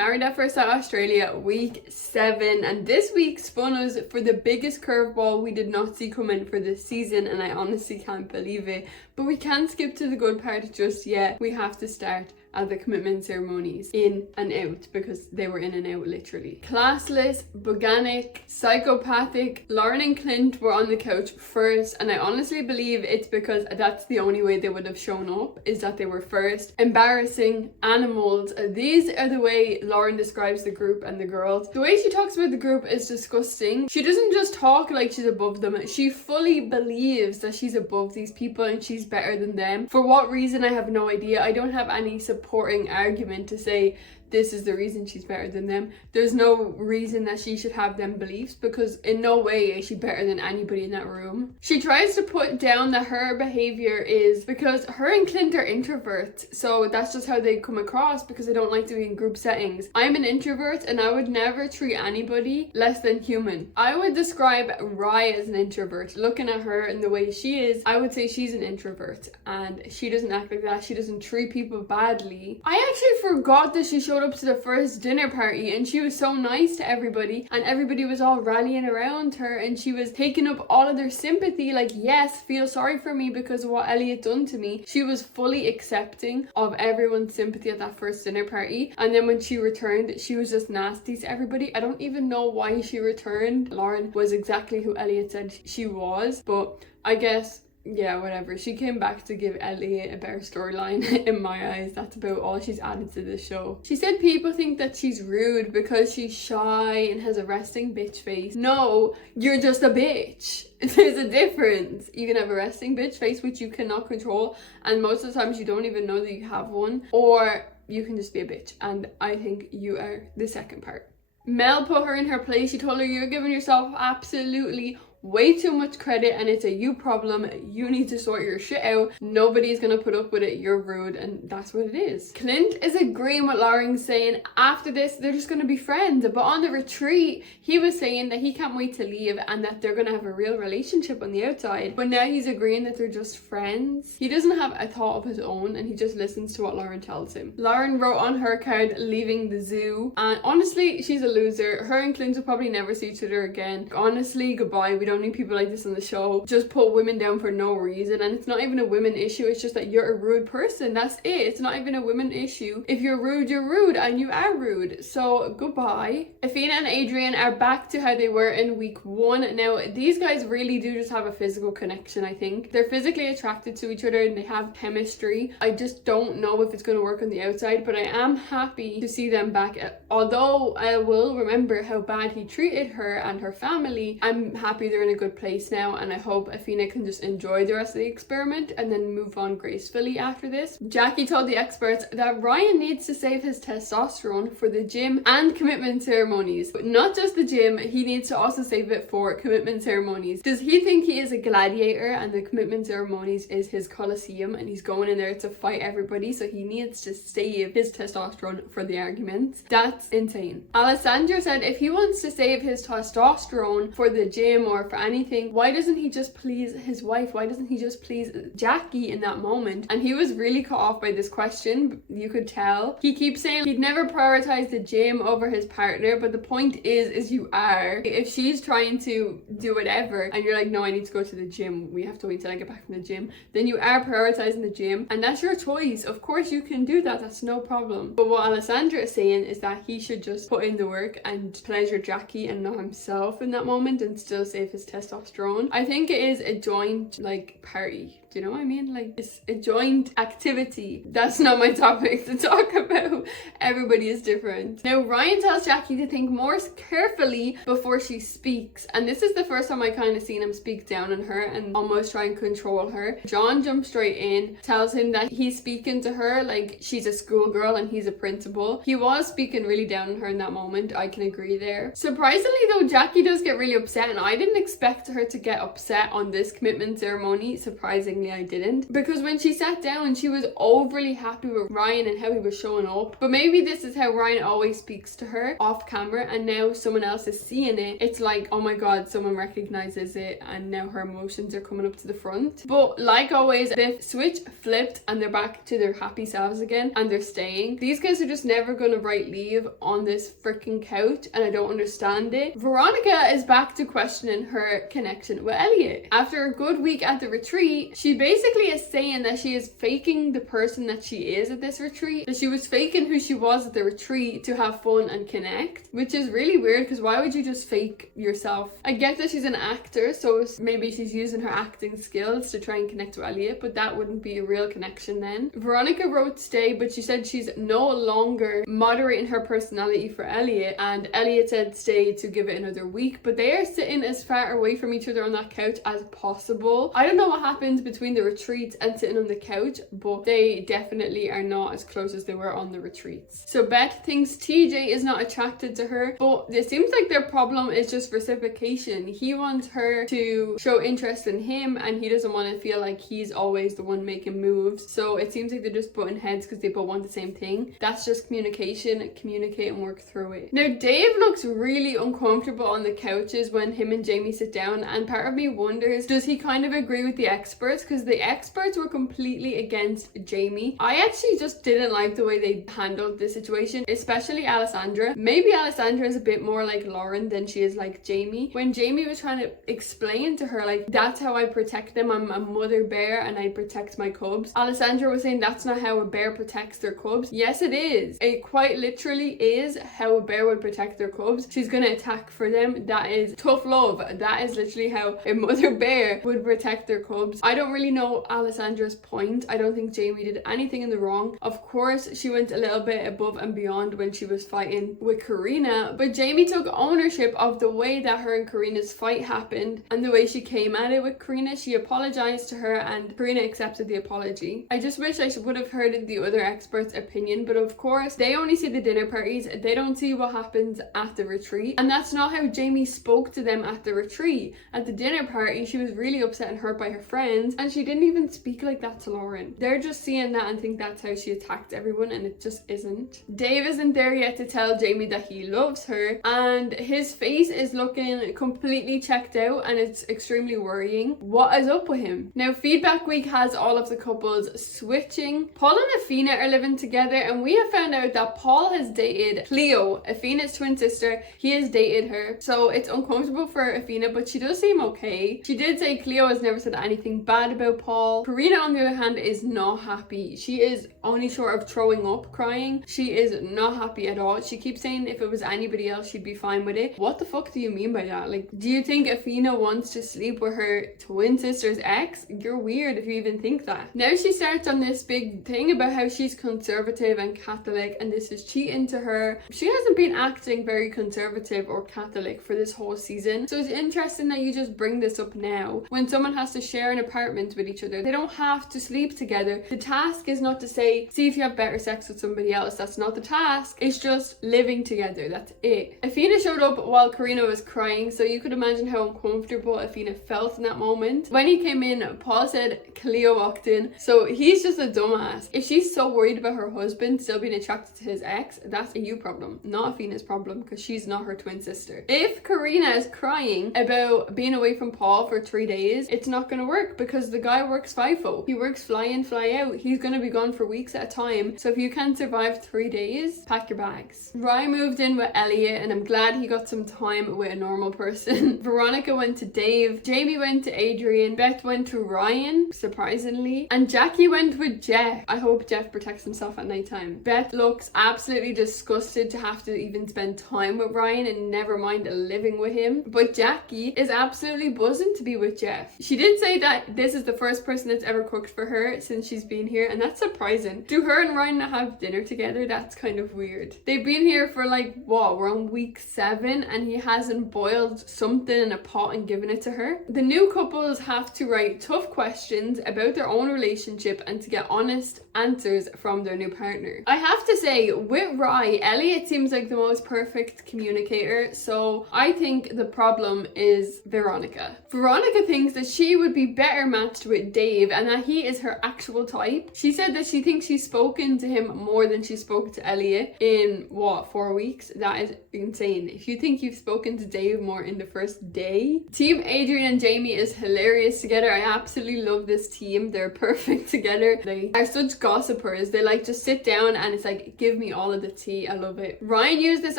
Married at First Sight Australia, week 7, and this week spun us for the biggest curveball we did not see coming for this season, and I honestly can't believe it. But we can't skip to the good part just yet. We have to start at the commitment ceremonies, in and out, because they were in and out literally. Classless, buganic, psychopathic, Lauren and Clint were on the couch first, and I honestly believe it's because that's the only way they would have shown up, is that they were first. Embarrassing, animals. These are the way Lauren describes the group and the girls. The way she talks about the group is disgusting. She doesn't just talk like she's above them, she fully believes that she's above these people and she's better than them. For what reason, I have no idea. I don't have any supporting argument to say this is the reason she's better than them. There's no reason that she should have them beliefs, because in no way is she better than anybody in that room. She tries to put down that her behavior is because her and Clint are introverts, so that's just how they come across, because they don't like to be in group settings. I'm an introvert and I would never treat anybody less than human. I would describe Rye as an introvert. Looking at her and the way she is, I would say she's an introvert, and she doesn't act like that. She doesn't treat people badly. I actually forgot that she showed up to the first dinner party and she was so nice to everybody, and everybody was all rallying around her, and she was taking up all of their sympathy, like, yes, feel sorry for me because of what Elliot done to me. She was fully accepting of everyone's sympathy at that first dinner party, and then when she returned, she was just nasty to everybody. I don't even know why she returned. Lauren was exactly who Elliot said she was, but I guess, yeah, whatever. She came back to give Elliot a better storyline in my eyes. That's about all she's added to the show. She said people think that she's rude because she's shy and has a resting bitch face. No, you're just a bitch. There's a difference. You can have a resting bitch face, which you cannot control, and most of the times you don't even know that you have one, or you can just be a bitch, and I think you are the second part. Mel put her in her place. She told her, you're giving yourself absolutely way too much credit and it's a you problem. You need to sort your shit out. Nobody's gonna put up with it. You're rude, and that's what it is. Clint is agreeing with Lauren, saying after this they're just gonna be friends, but on the retreat he was saying that he can't wait to leave and that they're gonna have a real relationship on the outside, but now he's agreeing that they're just friends. He doesn't have a thought of his own and he just listens to what Lauren tells him. Lauren wrote on her card leaving the zoo, and honestly she's a loser. Her and Clint will probably never see each other again. Honestly, goodbye. We don't need people like this on the show. Just put women down for no reason, and it's not even a women issue. It's just that you're a rude person. That's it. It's not even a women issue. If you're rude, you're rude, and you are rude. So goodbye. Athena and Adrian are back to how they were in week 1. Now these guys really do just have a physical connection. I think they're physically attracted to each other and they have chemistry. I just don't know if it's going to work on the outside, but I am happy to see them back. Although I will remember how bad he treated her and her family, I'm happy they're in a good place now, and I hope Athena can just enjoy the rest of the experiment and then move on gracefully after this. Jackie told the experts that Ryan needs to save his testosterone for the gym and commitment ceremonies. But not just the gym, he needs to also save it for commitment ceremonies. Does he think he is a gladiator and the commitment ceremonies is his coliseum and he's going in there to fight everybody, so he needs to save his testosterone for the arguments? That's insane. Alessandra said if he wants to save his testosterone for the gym or for anything, why doesn't he just please his wife? Why doesn't he just please Jackie in that moment? And he was really caught off by this question. You could tell. He keeps saying he'd never prioritize the gym over his partner, but the point is you are. If she's trying to do whatever and you're like, no, I need to go to the gym, we have to wait till I get back from the gym, then you are prioritizing the gym, and that's your choice. Of course you can do that, that's no problem. But what Alessandra is saying is that he should just put in the work and pleasure Jackie and not himself in that moment and still save his testosterone. I think it is a joint like party. Do you know what I mean? Like, it's a joint activity. That's not my topic to talk about. Everybody is different. Now, Ryan tells Jackie to think more carefully before she speaks. And this is the first time I kind of seen him speak down on her and almost try and control her. John jumps straight in, tells him that he's speaking to her like she's a schoolgirl and he's a principal. He was speaking really down on her in that moment. I can agree there. Surprisingly though, Jackie does get really upset, and I didn't expect her to get upset on this commitment ceremony, surprisingly. surprisingly I didn't, because when she sat down she was overly happy with Ryan and how he was showing up. But maybe this is how Ryan always speaks to her off camera, and now someone else is seeing it. It's like, oh my god, someone recognizes it, and now her emotions are coming up to the front. But like always, the switch flipped and they're back to their happy selves again, and they're staying. These guys are just never gonna write leave on this freaking couch, and I don't understand it. Veronica is back to questioning her connection with Elliot. After a good week at the retreat, she basically is saying that she is faking the person that she is at this retreat, that she was faking who she was at the retreat to have fun and connect, which is really weird, because why would you just fake yourself? I get that she's an actor, so maybe she's using her acting skills to try and connect with Elliot, but that wouldn't be a real connection then. Veronica wrote stay, but she said she's no longer moderating her personality for Elliot, and Elliot said stay to give it another week, but they are sitting as far away from each other on that couch as possible. I don't know what happened between the retreats and sitting on the couch, but they definitely are not as close as they were on the retreats. So Beth thinks TJ is not attracted to her, but it seems like their problem is just reciprocation. He wants her to show interest in him, and he doesn't want to feel like he's always the one making moves. So it seems like they're just butting heads because they both want the same thing. That's just communication. Communicate and work through it. Now Dave looks really uncomfortable on the couches when him and Jamie sit down, and part of me wonders, does he kind of agree with the experts? Because the experts were completely against Jamie. I actually just didn't like the way they handled this situation, especially Alessandra. Maybe Alessandra is a bit more like Lauren than she is like Jamie. When Jamie was trying to explain to her, like, that's how I protect them, I'm a mother bear and I protect my cubs, Alessandra was saying that's not how a bear protects their cubs. Yes, it is. It quite literally is how a bear would protect their cubs. She's gonna attack for them. That is tough love. That is literally how a mother bear would protect their cubs. I don't really know Alessandra's point. I don't think Jamie did anything in the wrong. Of course, she went a little bit above and beyond when she was fighting with Karina, but Jamie took ownership of the way that her and Karina's fight happened and the way she came at it with Karina. She apologized to her and Karina accepted the apology. I just wish I would have heard the other experts' opinion, but of course, they only see the dinner parties. They don't see what happens at the retreat, and that's not how Jamie spoke to them at the retreat. At the dinner party, she was really upset and hurt by her friends, and she didn't even speak like that to Lauren. They're just seeing that and think that's how she attacked everyone, and it just isn't. Dave isn't there yet to tell Jamie that he loves her, and his face is looking completely checked out, and it's extremely worrying. What is up with him? Now, feedback week has all of the couples switching. Paul and Athena are living together, and we have found out that Paul has dated Cleo, Athena's twin sister. He has dated her, so it's uncomfortable for Athena, but she does seem okay. She did say Cleo has never said anything bad about Paul. Karina, on the other hand, is not happy. She is only short of throwing up crying. She is not happy at all. She keeps saying if it was anybody else, she'd be fine with it. What the fuck do you mean by that? Like, do you think Athena wants to sleep with her twin sister's ex? You're weird if you even think that. Now she starts on this big thing about how she's conservative and Catholic, and this is cheating to her. She hasn't been acting very conservative or Catholic for this whole season, so it's interesting that you just bring this up now when someone has to share an apartment with each other. They don't have to sleep together. The task is not to say, see if you have better sex with somebody else. That's not the task. It's just living together. That's it. Athena showed up while Karina was crying, so you could imagine how uncomfortable Athena felt in that moment. When he came in, Paul said Cleo walked in, so he's just a dumbass. If she's so worried about her husband still being attracted to his ex, that's a you problem, not Athena's problem, because she's not her twin sister. If Karina is crying about being away from Paul for 3 days, it's not going to work because the guy works FIFO. He works fly in, fly out. He's going to be gone for weeks at a time. So if you can't survive 3 days, pack your bags. Ryan moved in with Elliot, and I'm glad he got some time with a normal person. Veronica went to Dave. Jamie went to Adrian. Beth went to Ryan, surprisingly. And Jackie went with Jeff. I hope Jeff protects himself at nighttime. Beth looks absolutely disgusted to have to even spend time with Ryan, and never mind living with him. But Jackie is absolutely buzzing to be with Jeff. She did say that this is the first person that's ever cooked for her since she's been here, and that's surprising. Do her and Ryan not have dinner together? That's kind of weird. They've been here for like, what, we're on week 7, and he hasn't boiled something in a pot and given it to her. The new couples have to write tough questions about their own relationship and to get honest answers from their new partner. I have to say, with Rye, Elliot seems like the most perfect communicator, so I think the problem is Veronica. Veronica thinks that she would be better matched with Dave and that he is her actual type. She said that she thinks she's spoken to him more than she spoke to Elliot in, 4 weeks? That is insane. If you think you've spoken to Dave more in the first day. Team Adrian and Jamie is hilarious together. I absolutely love this team. They're perfect together. They are such gossipers. They like just sit down and it's like, give me all of the tea. I love it. Ryan used this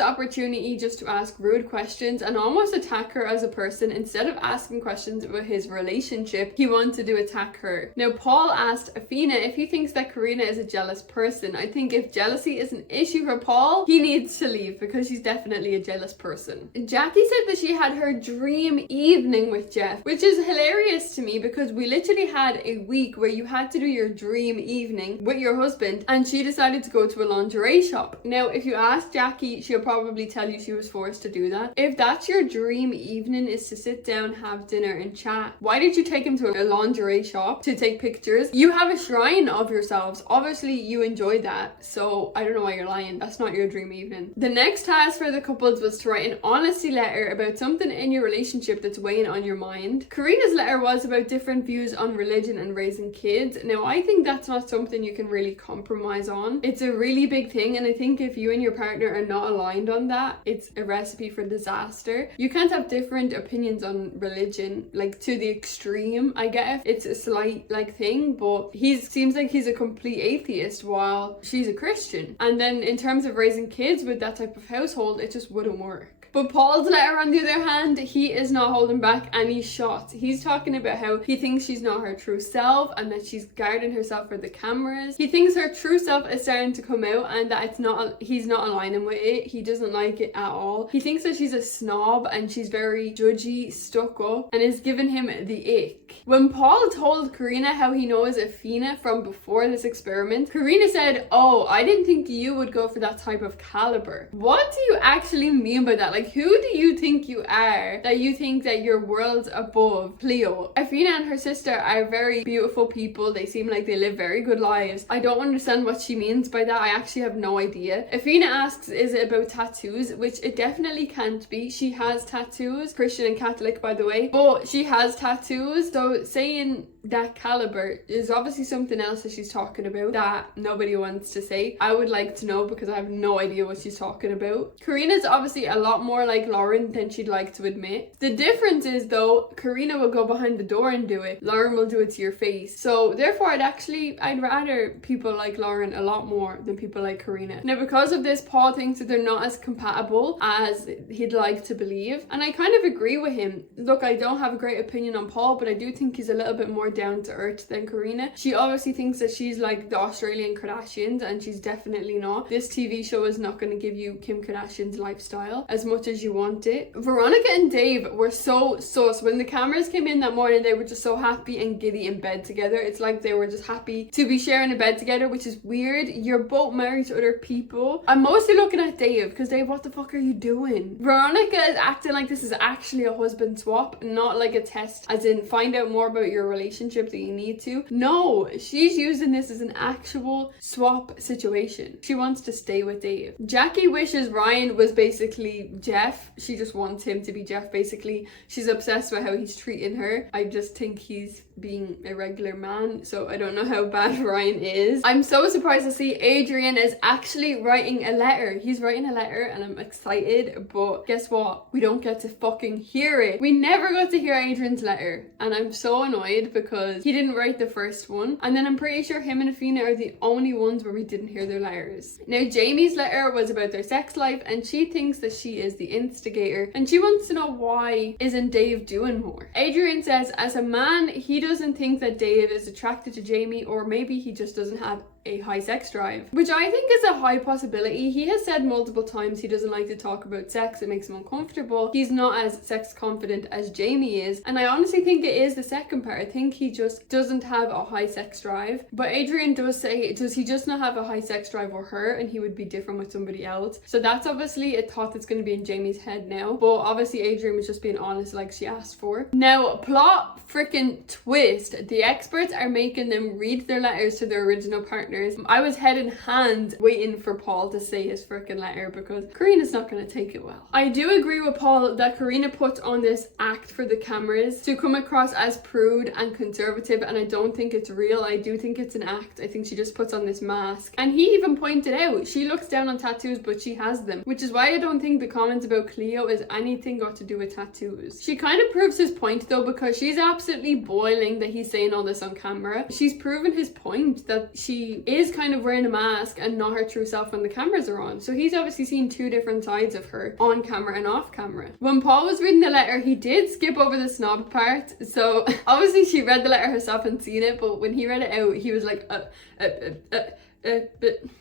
opportunity just to ask rude questions and almost attack her as a person. Instead of asking questions about his relationship, he wanted to attack her. Now, Paul asked Athena if he thinks that Karina is a jealous person. I think if jealousy is an issue for Paul, he needs to leave because she's definitely a jealous person. Jackie said that she had her dream evening with Jeff, which is hilarious to me because we literally had a week where you had to do your dream evening with your husband and she decided to go to a lingerie shop. Now, if you ask Jackie, she'll probably tell you she was forced to do that. If that's your dream evening, is to sit down, have dinner and chat, why did you take him to a lingerie shop to take pictures? You have a shrine of yourselves. Obviously you enjoyed that, so I don't know why you're lying. That's not your dream evening. The next task for the couples was to write an honesty letter about something in your relationship that's weighing on your mind. Karina's letter was about different views on religion and raising kids. Now, I think that's not something you can really compromise on. It's a really big thing, and I think if you and your partner are not aligned on that, it's a recipe for disaster. You can't have different opinions on religion, like to the extreme. I get if it's a slight thing, but he seems like he's a complete atheist while she's a Christian. And then in terms of raising kids with that type of household, it just wouldn't work. But Paul's letter, on the other hand, he is not holding back any shots. He's talking about how he thinks she's not her true self and that she's guarding herself for the cameras. He thinks her true self is starting to come out and that he's not aligning with it. He doesn't like it at all. He thinks that she's a snob and she's very judgy, stuck up, and is giving him the ick. When Paul told Karina how he knows Athena from before this experiment, Karina said, "Oh, I didn't think you would go for that type of caliber." What do you actually mean by that? Like, who do you think you are that you think that you're worlds above Cleo? Athena and her sister are very beautiful people. They seem like they live very good lives. I don't understand what she means by that. I actually have no idea. Athena asks, is it about tattoos? Which it definitely can't be. She has tattoos. Christian and Catholic, by the way. But she has tattoos. So saying that caliber is obviously something else that she's talking about that nobody wants to say. I would like to know because I have no idea what she's talking about. Karina's obviously a lot more like Lauren than she'd like to admit. The difference is though, Karina will go behind the door and do it. Lauren will do it to your face. So therefore I'd rather people like Lauren a lot more than people like Karina. Now because of this, Paul thinks that they're not as compatible as he'd like to believe. And I kind of agree with him. Look, I don't have a great opinion on Paul, but I do think he's a little bit more down to earth than Karina. She obviously thinks that she's like the Australian Kardashians and she's definitely not. This TV show is not going to give you Kim Kardashian's lifestyle as much as you want it. Veronica and Dave were so sus. When the cameras came in that morning, they were just so happy and giddy in bed together. It's like they were just happy to be sharing a bed together, which is weird. You're both married to other people. I'm mostly looking at Dave because Dave, what the fuck are you doing? Veronica is acting like this is actually a husband swap, not like a test as in find out more about your relationship that you need to. No, she's using this as an actual swap situation. She wants to stay with Dave. Jackie wishes Ryan was basically Jeff. She just wants him to be Jeff basically. She's obsessed with how he's treating her. I just think he's being a regular man, so I don't know how bad Ryan is. I'm so surprised to see Adrian is actually writing a letter. He's writing a letter and I'm excited, but guess what? We don't get to fucking hear it. We never got to hear Adrian's letter and I'm so annoyed because he didn't write the first one, and then I'm pretty sure him and Athena are the only ones where we didn't hear their letters. Now Jamie's letter was about their sex life and she thinks that she is the instigator and she wants to know why isn't Dave doing more. Adrian says as a man he doesn't think that Dave is attracted to Jamie, or maybe he just doesn't have a high sex drive, which I think is a high possibility. He has said multiple times he doesn't like to talk about sex. It makes him uncomfortable. He's not as sex confident as Jamie is, and I honestly think it is the second part. I think he just doesn't have a high sex drive. But Adrian does say, does he just not have a high sex drive with her and he would be different with somebody else? So that's obviously a thought that's going to be in Jamie's head now, but obviously Adrian was just being honest like she asked for. Now plot freaking twist, the experts are making them read their letters to their original partner partners. I was head in hand waiting for Paul to say his freaking letter because Karina's not going to take it well. I do agree with Paul that Karina puts on this act for the cameras to come across as prude and conservative, and I don't think it's real. I do think it's an act. I think she just puts on this mask. And he even pointed out she looks down on tattoos, but she has them, which is why I don't think the comments about Cleo is anything got to do with tattoos. She kind of proves his point though, because she's absolutely boiling that he's saying all this on camera. She's proven his point that she is kind of wearing a mask and not her true self when the cameras are on. So he's obviously seen two different sides of her, on camera and off camera. When Paul was reading the letter, he did skip over the snob part. So obviously she read the letter herself and seen it, but when he read it out, he was like,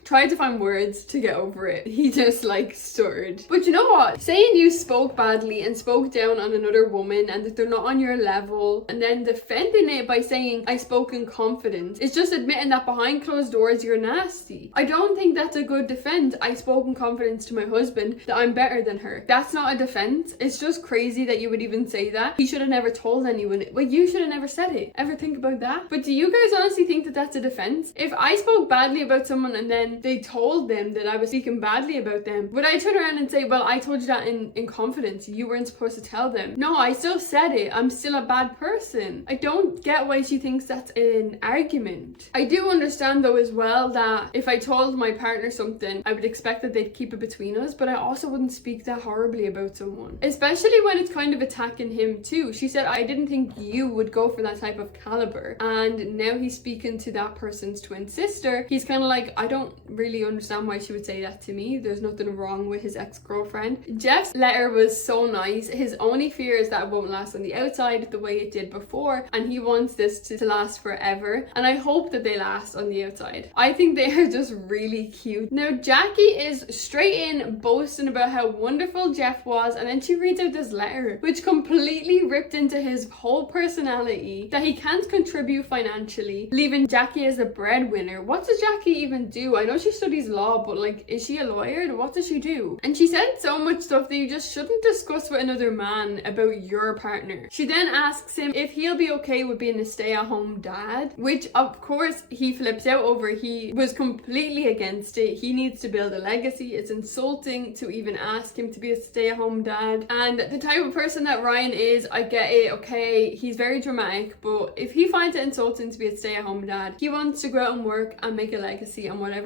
tried to find words to get over it. He just like stuttered. But you know what? Saying you spoke badly and spoke down on another woman and that they're not on your level, and then defending it by saying I spoke in confidence, is just admitting that behind closed doors you're nasty. I don't think that's a good defense. I spoke in confidence to my husband that I'm better than her. That's not a defense. It's just crazy that you would even say that. He should have never told anyone. Well, you should have never said it. Ever think about that? But do you guys honestly think that that's a defense? If I spoke badly about someone and then they told them that I was speaking badly about them, would I turn around and say, well, I told you that in confidence, you weren't supposed to tell them? No, I still said it. I'm still a bad person. I don't get why she thinks that's an argument. I do understand though as well that if I told my partner something, I would expect that they'd keep it between us, but I also wouldn't speak that horribly about someone, especially when it's kind of attacking him too. She said, I didn't think you would go for that type of caliber, and now he's speaking to that person's twin sister. He's kind of like, I don't really understand why she would say that to me. There's nothing wrong with his ex-girlfriend. Jeff's letter was so nice. His only fear is that it won't last on the outside the way it did before, and he wants this to last forever, and I hope that they last on the outside. I think they are just really cute. Now Jackie is straight in boasting about how wonderful Jeff was, and then she reads out this letter which completely ripped into his whole personality, that he can't contribute financially, leaving Jackie as a breadwinner. What does Jackie even do? I know she studies law, but like, is she a lawyer? What does she do? And she said so much stuff that you just shouldn't discuss with another man about your partner. She then asks him if he'll be okay with being a stay-at-home dad, which of course he flips out over. He was completely against it. He needs to build a legacy. It's insulting to even ask him to be a stay-at-home dad. And the type of person that Ryan is, I get it, okay, he's very dramatic, but if he finds it insulting to be a stay-at-home dad, he wants to go out and work and make a legacy and whatever.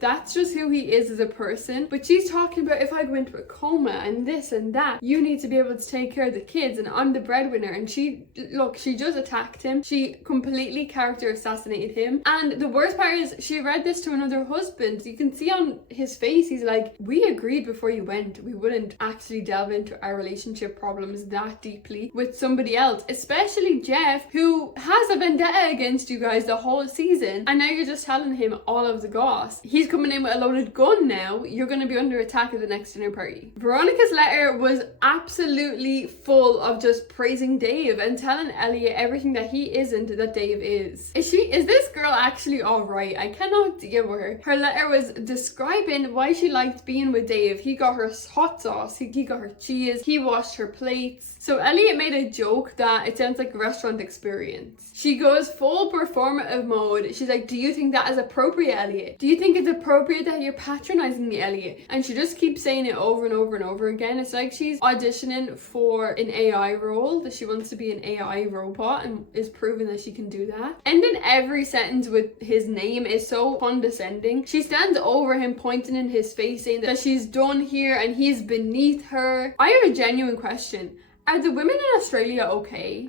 That's just who he is as a person. But she's talking about, if I go into a coma and this and that, you need to be able to take care of the kids and I'm the breadwinner. And she just attacked him. She completely character assassinated him. And the worst part is she read this to another husband. You can see on his face, he's like, we agreed before you went we wouldn't actually delve into our relationship problems that deeply with somebody else, especially Jeff, who has a vendetta against you guys the whole season, and now you're just telling him all of the goss. He's coming in with a loaded gun now. You're going to be under attack at the next dinner party. Veronica's letter was absolutely full of just praising Dave and telling Elliot everything that he isn't that Dave is. Is this girl actually alright? I cannot deal with her. Her letter was describing why she liked being with Dave. He got her hot sauce, he got her cheese, he washed her plates. So Elliot made a joke that it sounds like a restaurant experience. She goes full performative mode. She's like, do you think that is appropriate, Elliot? Do you think it's appropriate that you're patronizing me, Elliot? And she just keeps saying it over and over and over again. It's like she's auditioning for an AI role, that she wants to be an AI robot and is proving that she can do that. Ending every sentence with his name is so condescending. She stands over him, pointing in his face, saying that she's done here and he's beneath her. I have a genuine question. Are the women in Australia okay?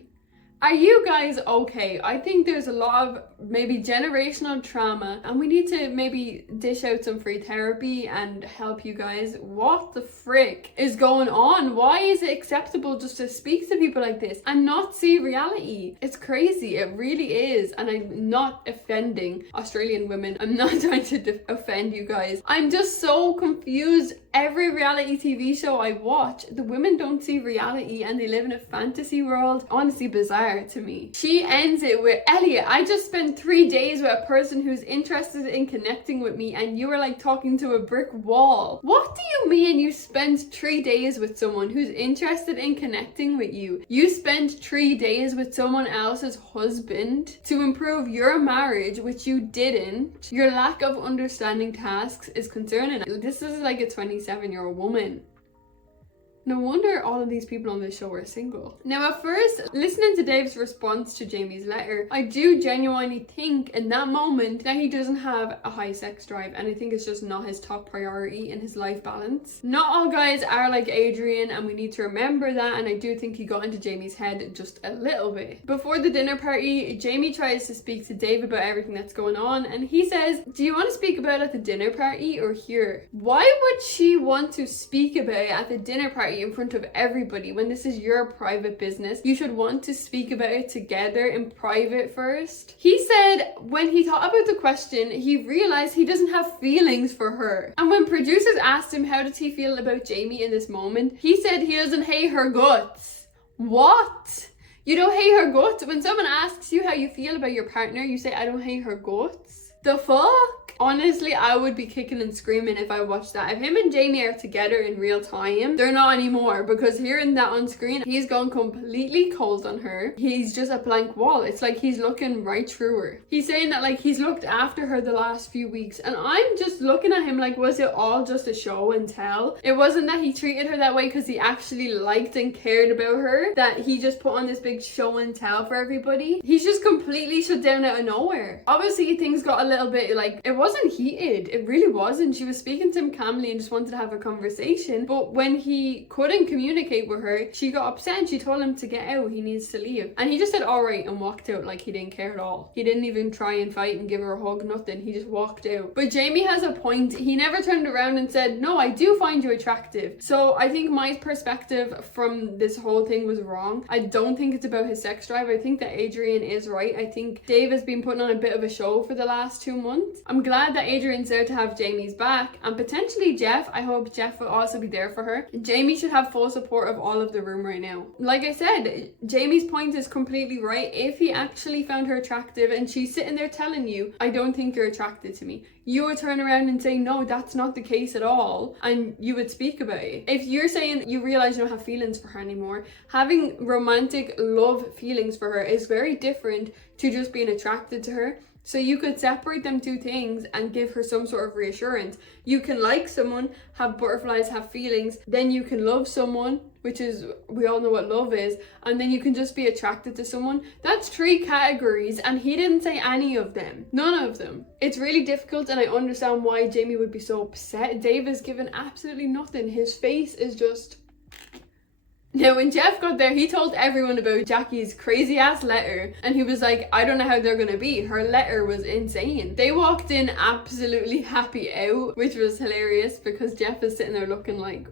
Are you guys okay? I think there's a lot of maybe generational trauma and we need to maybe dish out some free therapy and help you guys. What the frick is going on? Why is it acceptable just to speak to people like this and not see reality? It's crazy. It really is. And I'm not offending Australian women. I'm not trying to offend you guys. I'm just so confused. Every reality TV show I watch, the women don't see reality and they live in a fantasy world. Honestly bizarre. are to me. She ends it with, Elliot, I just spent 3 days with a person who's interested in connecting with me and you are like talking to a brick wall. What do you mean you spent 3 days with someone who's interested in connecting with you? You spent 3 days with someone else's husband to improve your marriage, which you didn't. Your lack of understanding tasks is concerning. This is like a 27-year-old woman. No wonder all of these people on this show are single. Now at first, listening to Dave's response to Jamie's letter, I do genuinely think in that moment that he doesn't have a high sex drive, and I think it's just not his top priority in his life balance. Not all guys are like Adrian, and we need to remember that, and I do think he got into Jamie's head just a little bit. Before the dinner party, Jamie tries to speak to Dave about everything that's going on, and he says, do you want to speak about it at the dinner party or here? Why would she want to speak about it at the dinner party in front of everybody when this is your private business? You should want to speak about it together in private first. He said when he thought about the question, he realized he doesn't have feelings for her. And when producers asked him how does he feel about Jamie in this moment, he said he doesn't hate her guts. What? You don't hate her guts? When someone asks you how you feel about your partner, you say, I don't hate her guts? The fuck? Honestly, I would be kicking and screaming if I watched that. If him and Jamie are together in real time, they're not anymore, because hearing that on screen, he's gone completely cold on her. He's just a blank wall. It's like he's looking right through her. He's saying that like he's looked after her the last few weeks, and I'm just looking at him like, was it all just a show and tell? It wasn't that he treated her that way because he actually liked and cared about her, that he just put on this big show and tell for everybody. He's just completely shut down out of nowhere. Obviously things got a little bit like, it wasn't heated, it really wasn't. She was speaking to him calmly and just wanted to have a conversation, but when he couldn't communicate with her, she got upset and she told him to get out, he needs to leave, and he just said alright and walked out like he didn't care at all. He didn't even try and fight and give her a hug, nothing. He just walked out. But Jamie has a point. He never turned around and said, no, I do find you attractive. So I think my perspective from this whole thing was wrong. I don't think it's about his sex drive. I think that Adrian is right. I think Dave has been putting on a bit of a show for the last 2 months. I'm glad that Adrian's there to have Jamie's back, and potentially Jeff. I hope Jeff will also be there for her. Jamie should have full support of all of the room right now. Like I said, Jamie's point is completely right. If he actually found her attractive and she's sitting there telling you, I don't think you're attracted to me, you would turn around and say, no, that's not the case at all, and you would speak about it. If you're saying you realize you don't have feelings for her anymore, having romantic love feelings for her is very different to just being attracted to her. So you could separate them two things and give her some sort of reassurance. You can like someone, have butterflies, have feelings, then you can love someone, which is, we all know what love is, and then you can just be attracted to someone. That's 3 categories, and he didn't say any of them. None of them. It's really difficult, and I understand why Jamie would be so upset. Dave has given absolutely nothing. His face is just... Now, when Jeff got there, he told everyone about Jackie's crazy ass letter, and he was like, I don't know how they're gonna be. Her letter was insane. They walked in absolutely happy out, which was hilarious because Jeff is sitting there looking like,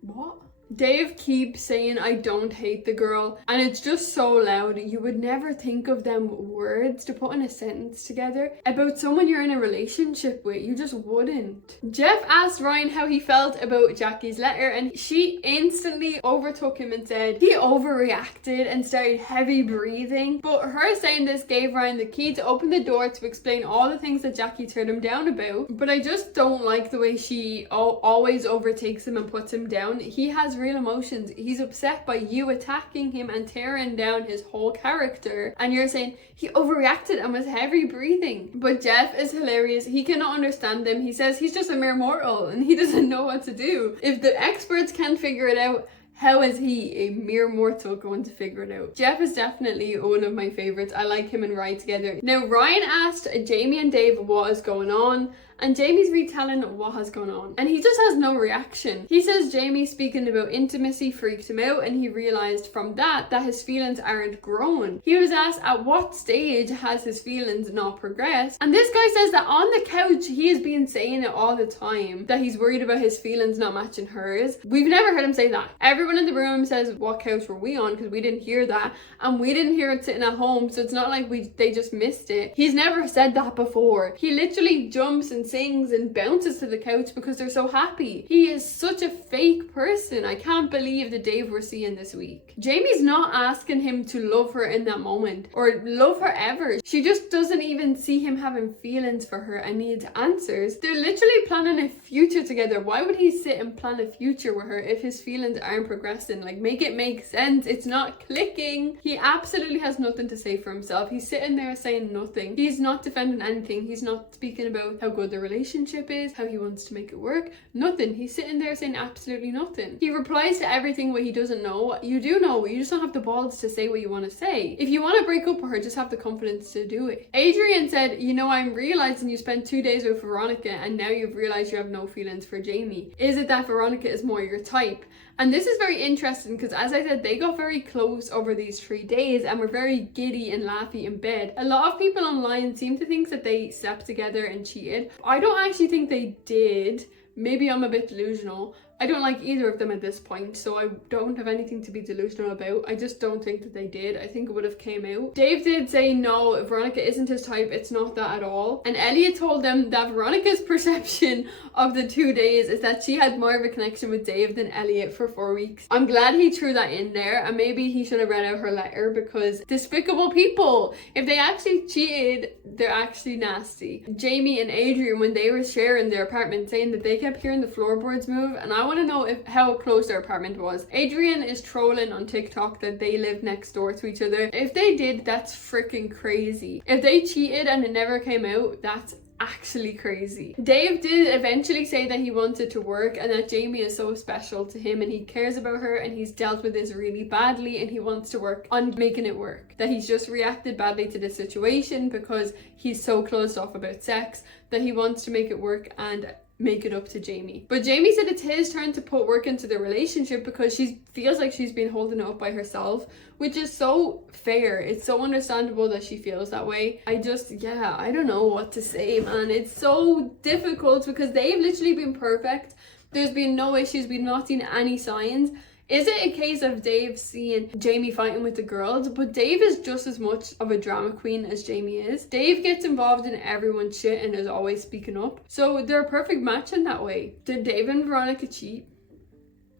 what? Dave keeps saying, I don't hate the girl, and it's just so loud. You would never think of them words to put in a sentence together about someone you're in a relationship with. You just wouldn't. Jeff asked Ryan how he felt about Jackie's letter, and she instantly overtook him and said he overreacted and started heavy breathing. But her saying this gave Ryan the key to open the door to explain all the things that Jackie turned him down about. But I just don't like the way she always overtakes him and puts him down. He has real emotions. He's upset by you attacking him and tearing down his whole character, and you're saying he overreacted and was heavy breathing. But Jeff is hilarious. He cannot understand them. He says he's just a mere mortal and he doesn't know what to do. If the experts can't figure it out, how is he, a mere mortal, going to figure it out? Jeff is definitely one of my favorites. I like him and Ryan together. Now, Ryan asked Jamie and Dave what is going on, and Jamie's retelling what has gone on, and he just has no reaction. He says Jamie speaking about intimacy freaked him out, and he realized from that his feelings aren't growing. He was asked at what stage has his feelings not progressed, and this guy says that on the couch he has been saying it all the time, that he's worried about his feelings not matching hers. We've never heard him say that. Everyone in the room says, what couch were we on? Because we didn't hear that, and we didn't hear it sitting at home, so it's not like they just missed it. He's never said that before. He literally jumps and and sings and bounces to the couch because they're so happy. He is such a fake person. I can't believe the Dave we're seeing this week. Jamie's not asking him to love her in that moment or love her ever. She just doesn't even see him having feelings for her and needs answers. They're literally planning a future together. Why would he sit and plan a future with her if his feelings aren't progressing? Like, make it make sense. It's not clicking. He absolutely has nothing to say for himself. He's sitting there saying nothing. He's not defending anything. He's not speaking about how good the relationship is, how he wants to make it work. Nothing. He's sitting there saying absolutely nothing. He replies to everything what he doesn't know. You do know, you just don't have the balls to say what you want to say. If you want to break up with her, just have the confidence to do it. Adrian said, you know, I'm realizing you spent 2 days with Veronica and now you've realized you have no feelings for Jamie. Is it that Veronica is more your type? And this is very interesting because, as I said, they got very close over these 3 days and were very giddy and laughy in bed. A lot of people online seem to think that they slept together and cheated. I don't actually think they did. Maybe I'm a bit delusional. I don't like either of them at this point, so I don't have anything to be delusional about. I just don't think that they did. I think it would have came out. Dave did say no, Veronica isn't his type. It's not that at all. And Elliot told them that Veronica's perception of the 2 days is that she had more of a connection with Dave than Elliot for 4 weeks. I'm glad he threw that in there, and maybe he should have read out her letter because despicable people. If they actually cheated, they're actually nasty. Jamie and Adrian, when they were sharing their apartment, saying that they kept hearing the floorboards move, and I want to know how close their apartment was. Adrian is trolling on TikTok that they live next door to each other. If they did, that's freaking crazy. If they cheated and it never came out, that's actually crazy. Dave did eventually say that he wanted to work and that Jamie is so special to him and he cares about her and he's dealt with this really badly and he wants to work on making it work. That he's just reacted badly to this situation because he's so closed off about sex that he wants to make it work and make it up to Jamie. But Jamie said it's his turn to put work into the relationship because she feels like she's been holding it up by herself, which is so fair. It's so understandable that she feels that way. I don't know what to say, man. It's so difficult because they've literally been perfect. There's been no issues. We've not seen any signs. Is it a case of Dave seeing Jamie fighting with the girls? But Dave is just as much of a drama queen as Jamie is. Dave gets involved in everyone's shit and is always speaking up. So they're a perfect match in that way. Did Dave and Veronica cheat?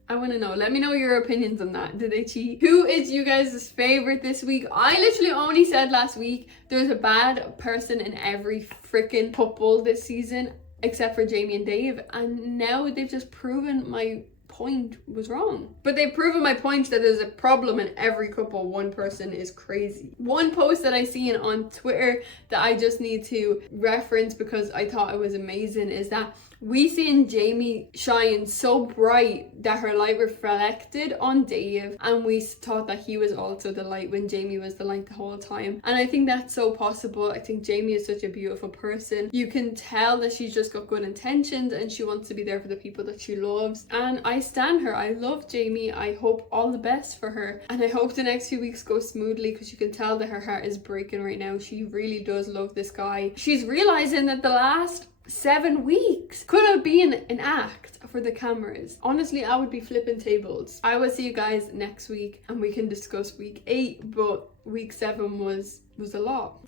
I want to know. Let me know your opinions on that. Did they cheat? Who is you guys' favorite this week? I literally only said last week there's a bad person in every freaking couple this season except for Jamie and Dave. And now they've just proven my point was wrong. But they've proven my point that there's a problem in every couple. One person is crazy. One post that I seen on Twitter that I just need to reference because I thought it was amazing is that we seen Jamie shine so bright that her light reflected on Dave, and we thought that he was also the light when Jamie was the light the whole time. And I think that's so possible. I think Jamie is such a beautiful person. You can tell that she's just got good intentions and she wants to be there for the people that she loves. And I stan her. I love Jamie. I hope all the best for her. And I hope the next few weeks go smoothly because you can tell that her heart is breaking right now. She really does love this guy. She's realizing that the last 7 weeks could have been an act for the cameras. Honestly, I would be flipping tables. I will see you guys next week and we can discuss week 8, but week 7 was a lot.